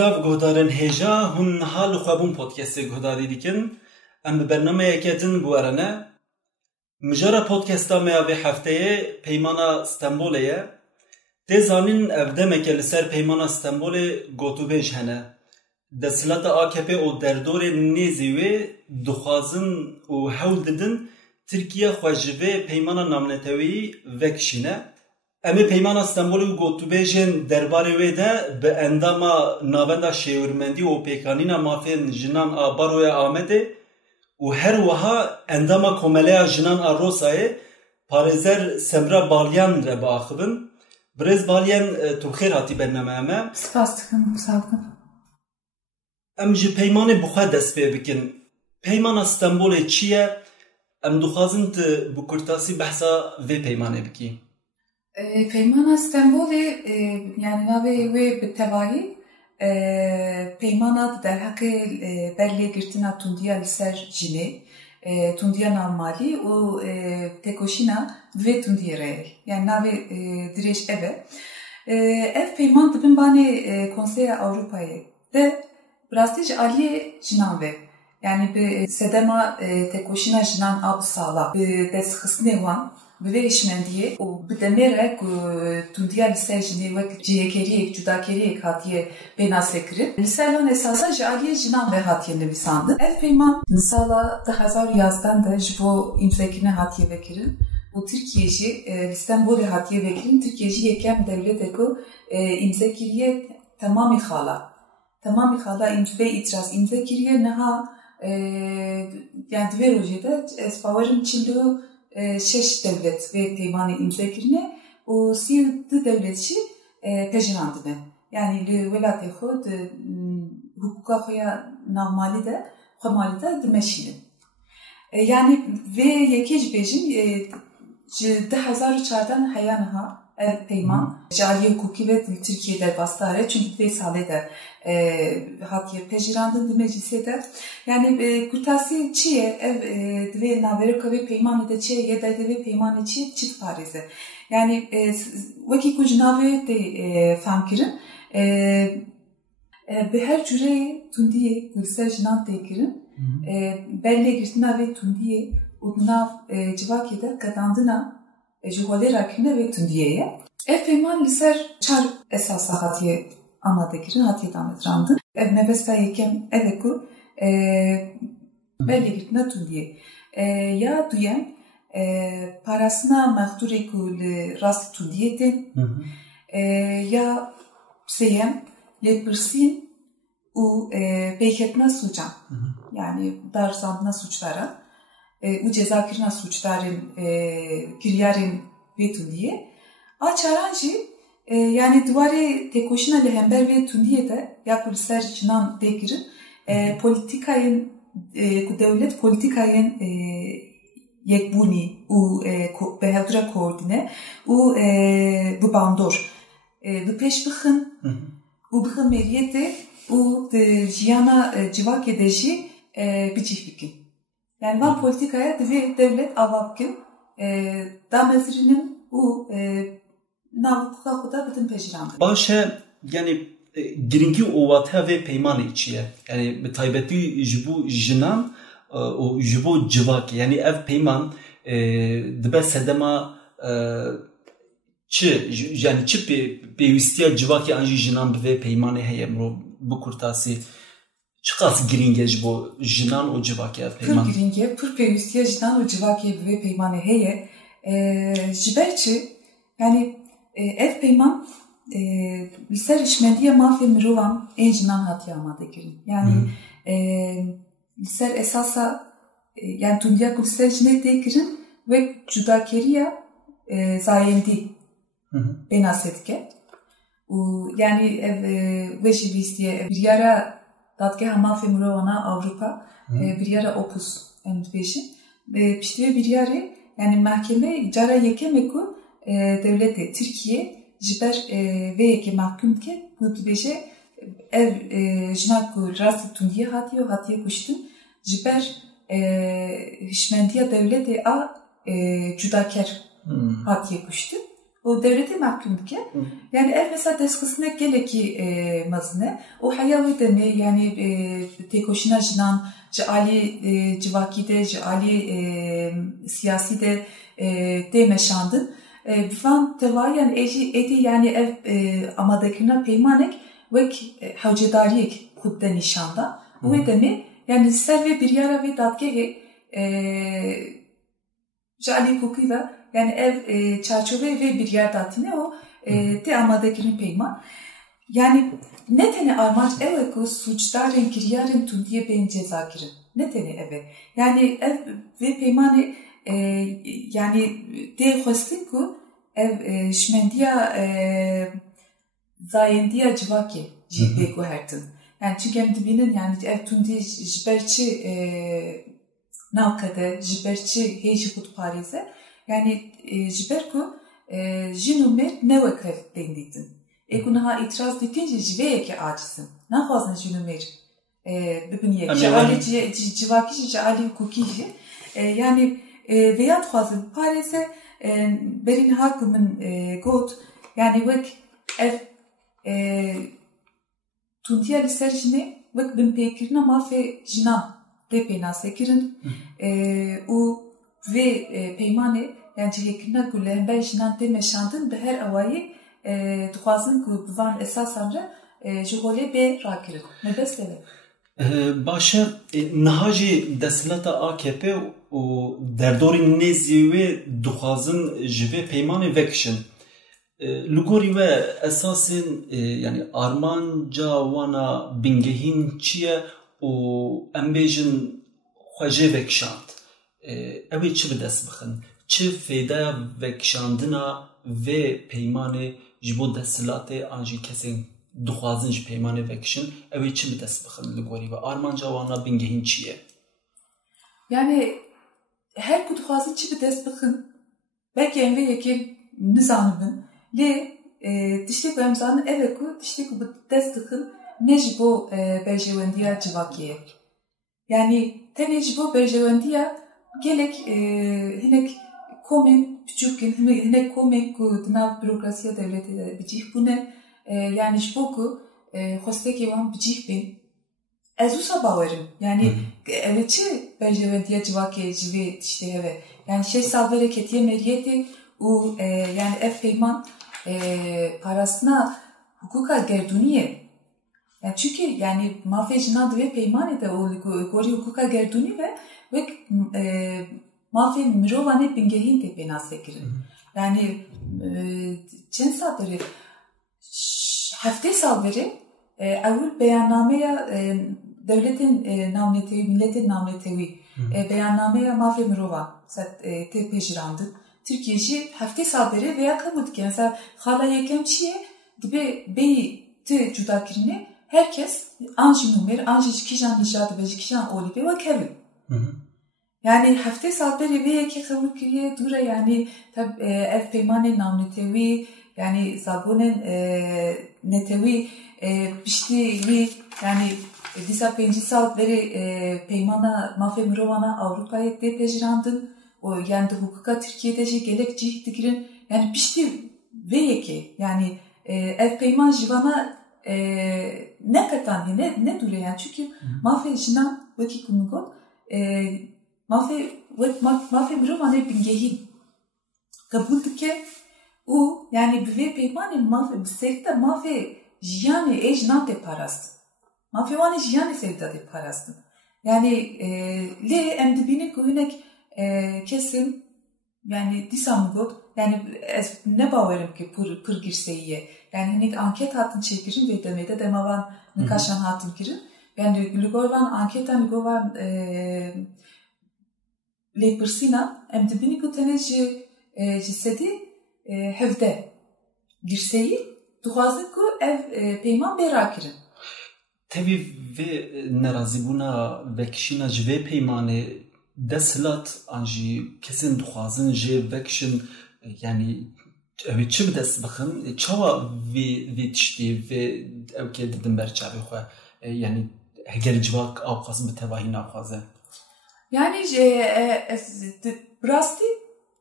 Slav guhdarên hêja hûn niha li xwebûn podcastê guhdarî dikin. Em bi bernameyekê din bu erene. Mijara podcasta me ya vê hefteyê peymana Stenbolê ye. Tê zanîn ev demeke li ser peymana Stenbolê gotûbêj hene. Desthilatê AKP û derdorên nêzî wê dixwazin û hewl didin Tirkiye xwe ji vê peymana namnetewî vekişîne. Em ê peymana Stenbolê û gotûbêjên derbarê wê de bi endama navenda şêwirmendî û pêkanîna mafên jinan a Baroya Amedê û her wiha endama komeleya jinan a Rosayê parêzer Semra Balyan re biaxivin. Birêz Balyan tu xêr hatî bernameya me. Spas dikim, sağ dikim. Em ji peymanê bi xwe dest pê bikin. Peymana Stenbolê çi ye? Em dixwazin tu bi kurtasî behsa vê peymanê bikî. Peymana Stenbolê yani navê wê bi tevahî peymana derheqê berlêgirtina tundiya li ser jinê, tundiya navmalî û têkoşîna vê tundiyê re ye. Yani navê dirêj ev e. Ev peyman dibin banê Konseya Avrupayê de bi rastî ji aliyê jinan ve. Yani bi sedema têkoşîna jinan a bi sala bi destxistinê wan bi vê hişmendiyê û bi demê re ku tundiya li ser jinê wek cihêkeriyek, cudakeriyek hatiye pênasvekirin. Li ser lan esasa ji aliyê jinan ve hatiye nivîsandin. Ev peyman li sala 2011 de ji bo îmzekirine hatiye vekirin. û Tirkiye jî li Stenbolê hatiye vekirin. Tirkiye jî yekem devlet ku îmzekiriye temamî xala. Temamî xala vê îtiraz îmzekiriye niha yani divê rojê de ez bawerim çilû şeş devlet vê peymanê îmzekirine û 32 devlet jî pejirandine. Yani li welatê xwe di hukuka xwe ya navmalî de xwemalî de dimeşînin. Yani vê yekê ji bêjin ji 2004 heya niha ev peyman ji aliyê hukukî ve Tirkiye derbastar e çünkü vê salê de hatiye pejirandin di meclisê de. Yani kurtasî çi ye ev divê naverika vê peymanê de çi ye ya da divê peymanê çi çift parêze. Yani wekî ku ji navê tê femkirin bi her cüreyê tundiyê ku li ser jinan tê kirin berlêgirtina vê tundiyê û nav civakê de qedandina ji holê rakirine vê tundiyê ye. Ev peyman li ser çar esasa hatiye amadekirin hatiye dametrandin. Ev mebesta yekem ev e ku berlêgirtina tundiyê. Ya duyem parasına mexturê ku li rast tundiyê tên ya sêyem lêpirsîn û pêketina suçan. Yani darzandina suçlara û cezakirina suçdarên giryarên vê tundiyê. A çaran jî yani diwarê têkoşîna li hember vê tundiyê de ya ku li ser jinan tê kirin polîtikayên ku dewlet polîtikayên yekbûnî û bi hevdira koordîne û bi bandor bi pêş bixin û bixin meriyetê û di jiyana civakê de jî bicih bikin. Yani van politikaya divê devlet ava bikin damezirinin û navhukuka xwe da bidin pejirandin. Baş e yani girîngî û wate vê peymanê çi ye? Yani bi taybetî ji bo jinan û ji bo civakê yani ev peyman dibe sedema çi yani çi pêwîstiya civakê an jî jinan bi vê peymanê heye mirov bi kurtasî çi qas girîng e ji bo jinan û civakê ev peyman? Pir girîng e, pir pêwîstiya jinan û civakê bi vê peymanê heye. Ji ber çi yani ev peyman li ser hişmendiya mafê mirovan ên jinan hatiye amadekirin. Yani li ser esasa yani tundiya ku li ser jinê tê kirin wek cudakeriya zayendî pênasê dike. û yani ev wê jî bîstiye biryara dadgeha mafê mirovana Avrupa biryara Opus em dibêjin. Piştî vê biryarê yani mahkeme cara yekeme ku devletê Tirkiye ji ber vê yekê mahkum dike ku dibêje ev jinan ku rastî tundiyê hatiye kuştin ji ber hişmendiya devletê a cudaker hatiye kuştin o devlete mahkum dike. Yani ev mesela deskısına geleki mazne o hayali deme yani tek hoşuna jinan ali civakide ali siyasi de meşandın. Van tevay yani edi yani ev amadakina peymanek ve havcedariyek kudda nişanda. Bu deme yani serve bir yara ve datgehe ali hukukiva yani ev çerçeve ve bir yer datine o te amadakina peyman. Yani ne tane armanç ev ko suçdarın kiryarın tundiye ben cezakirin. Ne tane eve. Yani ev ve peymane yani de hostin ku ev şmendiya zayendiya civaki jide ku hertin. Yani çünkü hem dibinin yani ev tundi jiberçi navkade jiberçi heji kut Paris'e yani jiber ku jinumer ne vakıf dendiydin. Kunaha itiraz dikince jiveye ki acısın. Ne fazla jinumer bibiniye. Civaki ali hukuki yani veya fazla Paris'e berin hakkımın god yani vek ev tundiya liserjine vek bin pekirina mafe jina de pena sekirin u ve peymane yani cihekirina gülle ben jinan de meşandın be her avayı duazın ku van esas amra jihole be rakirin. Ne besle Başa nahaji deslata AKP o derdori nezi ve duazın jive peymanı vekşin. Lugori ve esasın yani armanca wana bingehin çiye o embejin xwaje vekşand. Evi çi bides bixin? Çi feyda vekşandina ve peymanı jibo deslate anji kesin duazın ji peymanı vekşin evi çi bides bixin lugori ve armanca wana bingehin çiye? Yani her ku duazı çi bides bixin belki enve yeki nizanımın le dişlik ve emzanın eve ku dişlik bu destıkın ne jibo berjevendiya civakiye. Yani tene jibo berjevendiya gelek hinek komen küçükken hinek komen ku dınav bürokrasiya devleti bicih bu ne yani jibo ku hosteki van bicih bin ezusa bavarım. Yani eveçi berjevendiya civakiye jive işte eve. Yani şey salvere ketiye meriyeti u yani ev peyman parasına hukuka gerduniye. Yani çünkü yani mafya ve peyman de o gori hukuka gerduni ve mafya mirovane bingehin de pena sekirin. Yani çen saatleri hafte salveri evvel beyannameye devletin navnetevi, milletin navnetevi beyannameye mafya mirova te peşirandı. Türkiye'ci hafte saberi veya kabul ki mesela hala yekemçiye gibi beyi te cudakirine herkes anji numer, anji kijan nişadı ve kijan olive ve kevin. Yani hafte saberi veya ki kabul kiriye dura yani tab ev peymane namnetevi yani zabonen netevi piştiği yani disa pencisal veri peymana mafya mirovana Avrupa'ya de pejirandın. O yani de hukuka Türkiye'de gelek cihdikirin yani pişti ve yeki yani ev peyman jivana ne katan ne duruyor yani çünkü mafya jina vaki kumugo mafya mirovane bingehin kabul dike u yani ve peyman mafya sekte mafya jiyane ejnate parast mafya vane jiyane sekte de parast yani le emdibini kuhinek kesin yani disamgot yani ne bavarım ki pır girseyiye yani nek anket hatın çekirin ve demede demavan nikaşan hatın kirin yani glugorvan anketan glugorvan le pırsina emdibini kuteneci jisedi hevde girseyi duhazı ku ev peyman berakirin tabi ve nerazibuna vekşina jve peymane deslat anji kesin duhazın je vekşin yani evi çi bides bixin çawa vi tişti ve evke dedim berçavi xwe yani heger civak avqas bi tevahi navxaze yani brasti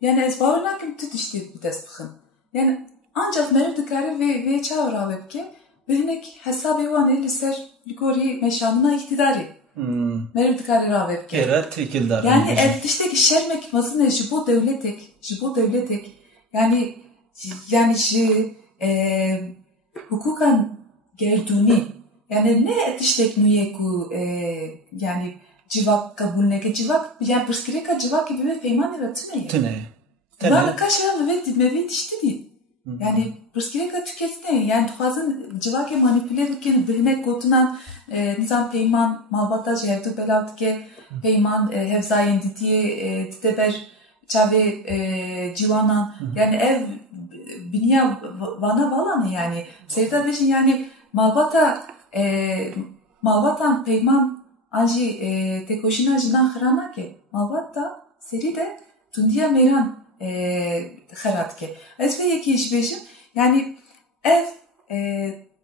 yani ez bavar nakim tu tişti bides bixin Yani ancak meriv dikare ve çağıra vebke bihinek hesabı vane liser ligori meşanına ihtidari. Meriv dikare ra vebke. Kere tekildar. Yani evdişteki şermek mazine jibo devletek. Yani hukukan gerduni. Yani ne etiştek nuye ku yani civak kabulneke civak yani pırskireka civak gibi bir peyman eratine. Tüne. Bana kaşa mevet işte değil. Yani pırskireka tüketine yani tuhazın civake manipüle edilken birine kotunan nizam peyman malbataj evde belavdike peyman hevzayen didiye dideber çave civanan yani ev binya vana valanı yani sevda beşin yani malbatan peyman anji tekoşina jinan xırana ke malbata seri de tundiya meran xırat ke ez ve yeki iş beşim yani ev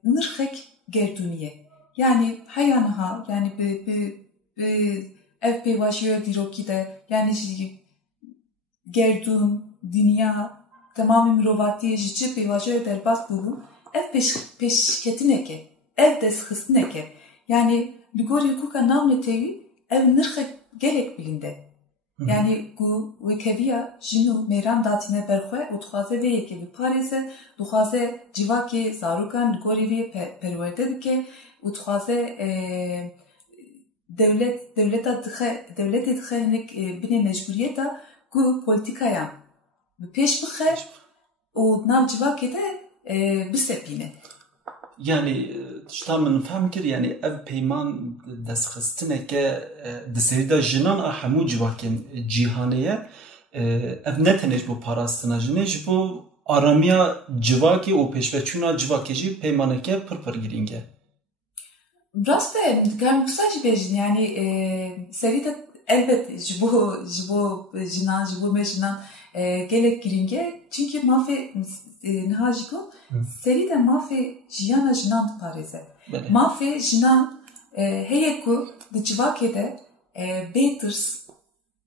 nırxek gerduniye yani hayanaha yani ev peyvaşıyor diroki de yani gerdun dünya tamamı mirovati jici peyvaşıyor derbas bulun ev peşketineke ev desxıstineke yani ligori hukuka namletevi ev nırxek gelek bilinde yani gu vekeviya jinu meran datine berxwe utxaze ve yekevi parese duxaze civake zarukan ligori ve perverde dike utxaze devlet edxenek bine mecburiyeta gu politikaya peş bixer o nav civake de bisepine. Yani işte من فهم كر يعني ev peyman destxistineke deserida jinan ahmu civaken cihaneye ev netenej bu parastina jinej bu aramiya civaki o peşveçuna civakeci peymaneke pırpır giringe. Rast be gamsaj bejin yani serida elbet jibo jinan jibo mejinan gelek giringe çünkü mafi nihajiko seride mafi jiyana jinan pareze. Mafi jinan heyeku de civakede Beaters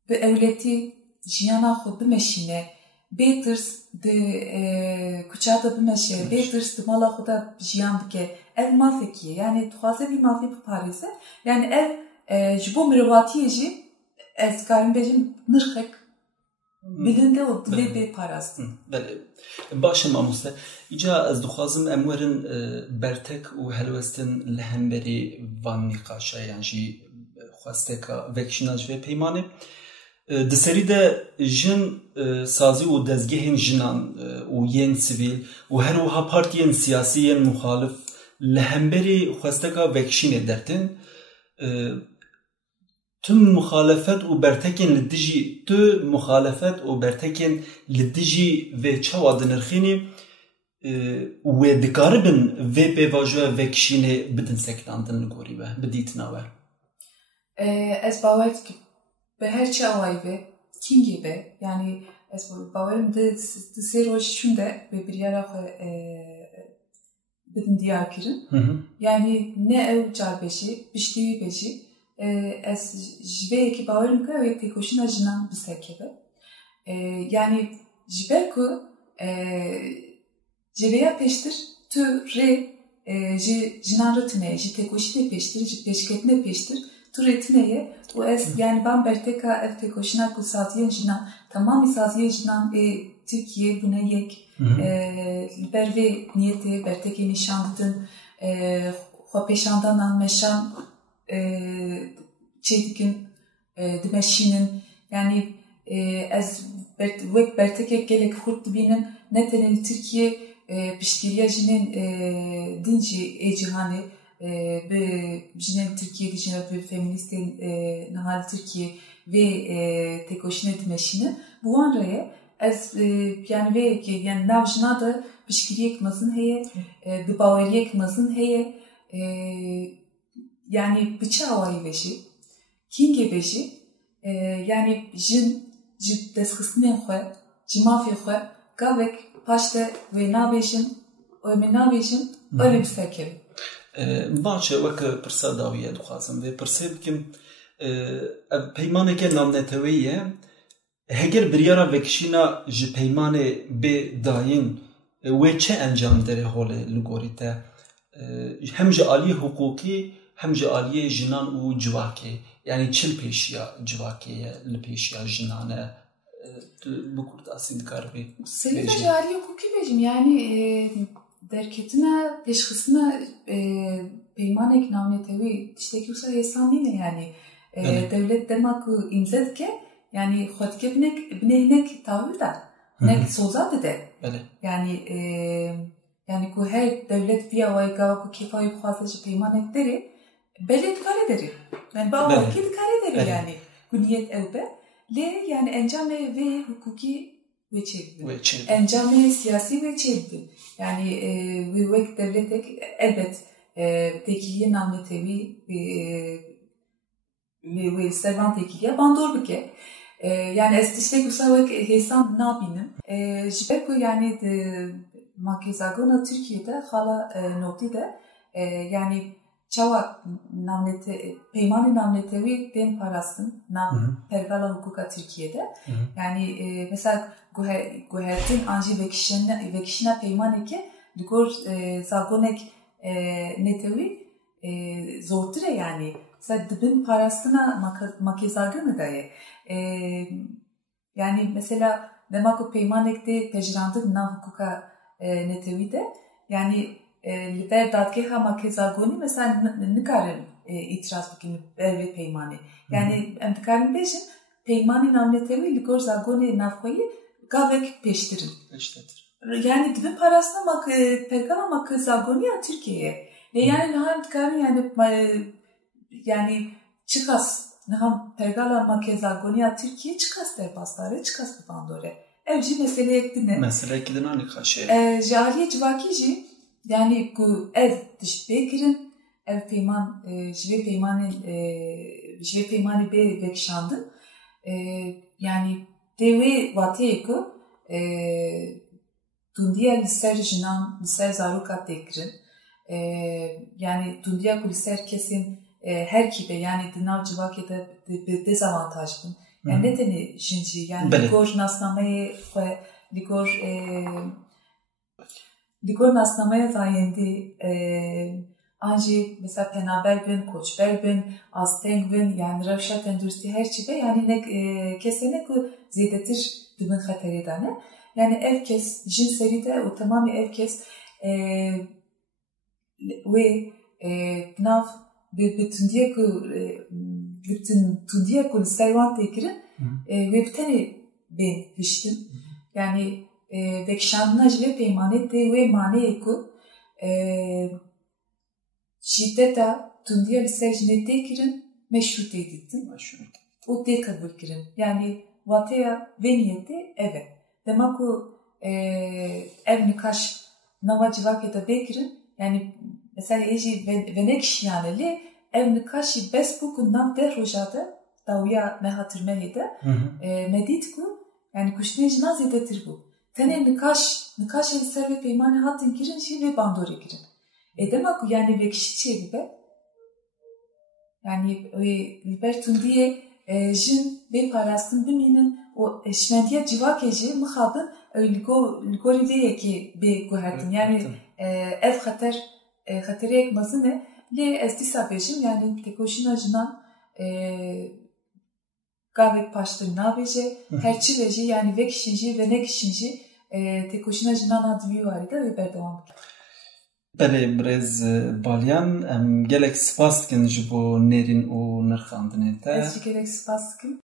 de evleti jiyana xo de meşine Beaters de kuçada de meşe Beaters de mala xo da jiyan dike ev mafi ki yani tuhaze bir mafi pareze yani ev jibo mirovatiyeji ezkarin bejim nırxek bilinde o dve be parastı. Başım amuse. İca az duxazım emwerin bertek u helwestin lehemberi van niqaşa yani xwasteka vekşinaj ve peymane di serî de jin sazî û dezgehên jinan û yên sivîl û her wiha partiyên siyasî yên muxalif li hemberî xwesteka vekşînê dertin tüm muhalefet û bertekên li dijî tu muhalefet û bertekên li dijî vê çawa dinirxînî wê dikaribin vê pêvajoya vekşînê bidin sekandin li gorî we bidîtina we. Ez bawer dikim bi her çawayî ve kîngê be yani ez bawerim di sê roj şûn de vê biryara xwe bidin diyar kirin yani ne ew carbeşî piştî beşî ez ji vê yekî bawerim ke wê têkoşîna jinan bisekeve yani ji ber ku ji vêya pêştir tu rê ji jinan re tune ji têkoşînê pêştir ji pêşketinê pêştir tu rê tuneye û ez yani van berteka ev têkoşîna ku saziyên jinan tamamî saziyê jinan ê Tirkiye bune yek li ber vê niyetê bertekê nîşan didin xwepêşandanan meşan çêdikin dimeşînin yani ez wek bertekek gelek xurt dibînin ne tenê li Tirkiye piştîriya jinên din jî ê cîhanê bi jinên Tirkiyeyê dijî bi feministên niha li Tirkiye vê têkoşînê dimeşînin bi wan re ye ez yani vê yekê yani nav jina da piştîriyek mezin heye bi baweriyek mezin heye yani bıçağı awayî veşî kîngê beşî yani jin ji destxistinên xwe ji mafê xwe gavek paş te wê nabêjin wê min nabêjin öyle bisekevin. Baş e wek pirsa dawiye dixwazim vê pirsê bikim ev peymaneke namnetewî ye heger biryara vekişîna ji peymanê bê dayîn ve çe encam dere hole lugorite hem ji aliyê hukukî hem ji aliyê jinan û civakê yani çil pêşiya civakê ye li pêşiya jinan e bu kurd asî dikar bê Senin de cari hukuki bejim yani derketina peşkısına peymanek namnetevi tişteki usa hesan değil yani devlet demek imza dike yani xodike binek tabi da nek sozat de yani ku her devlet via vay gava ku kefayı xwazıcı peymanek deri belet kare deri yani bağlı ki kare deri yani ku niyet evbe le yani encame ve hukuki veçildi. Encame siyasi veçildi. Yani ve devletek elbet tekiliye namnetevi ve servan tekiliye bandor bike. Yani estişte kusavak hesan nabinin. Jibeko yani makezagona Türkiye'de hala nokti de yani çava namnete peymani namnetevi dem parasın nam pergala hukuka Türkiye'de yani mesela guhertin anji vekişina peymaneke dikor zagonek netevi zortire yani mesela dibin parasına makezagını daye yani mesela demek peymanekte pejrandı nam hukuka netevi de yani liber dadgeha makezagoni mesela nikarin itiraz bugün ve peymani. Yani emtikarin bejin peymani namnetevi ligor zagoni nafkoyu gavek peştirin. Yani dibin parasına pergala makezagoni ya Türkiye'ye. Yani naha emtikarin yani çıkas naha pergala makezagoni ya Türkiye çıkas der pastare çıkas bu bandore. Evci mesele ekdine. Mesele ekdine hani kaşı? Jariye civakiji yani ku ev dış bekirin ev peyman jive peymani be vekşandın yani deve vateku tundiya liser jinan liser zarukat dekirin yani tundiya ku liser kesin her kibe yani dinav civakede dezavantajlı yani nedeni şimdi yani ligor nasnamayı ligor nasnamaya zayendi anji mesela penaber bin koçber bin azteng bin yani revşat endüstri her çibe yani ne kesene ku ziyadetir dibin xateredane yani ev kes jin seride o tamamı ev kes ve nav bütün diye ku servan tekirin ve biteni ben hiştim yani vekşandına jive peymanet de ve mane ku şiddeta tundiya lisejne tekirin meşrut edittin. O de kabul kirin. Yani vateya ve niyeti eve. Demek ku ev nikaş nava civaketa bekirin yani mesela eji venek şiyaneli ev nikaşı besbuku nav de rojada davya mehatırmehede medit ku yani kuşnej nazidetir bu. Tene nikaş eser ve peymane hatin kirin şi ve bandore kirin. Demek ki yani vekişi çevibe yani libertun diye jin ve parasın biminin o şmendiye civakeci mıhabın ligori diye ki be guhertin yani ev xatere ekmazine le estisa bejim yani tekoşina jinan gavek paştır nabece herçi veji yani vekişinci ve nekişinci tekoşina jinan adviyu arida ve berdevam. Bele brez balyan gelek spas dikin ji bo nerin û nirxandinê te. Ez jî gelek spas dikim.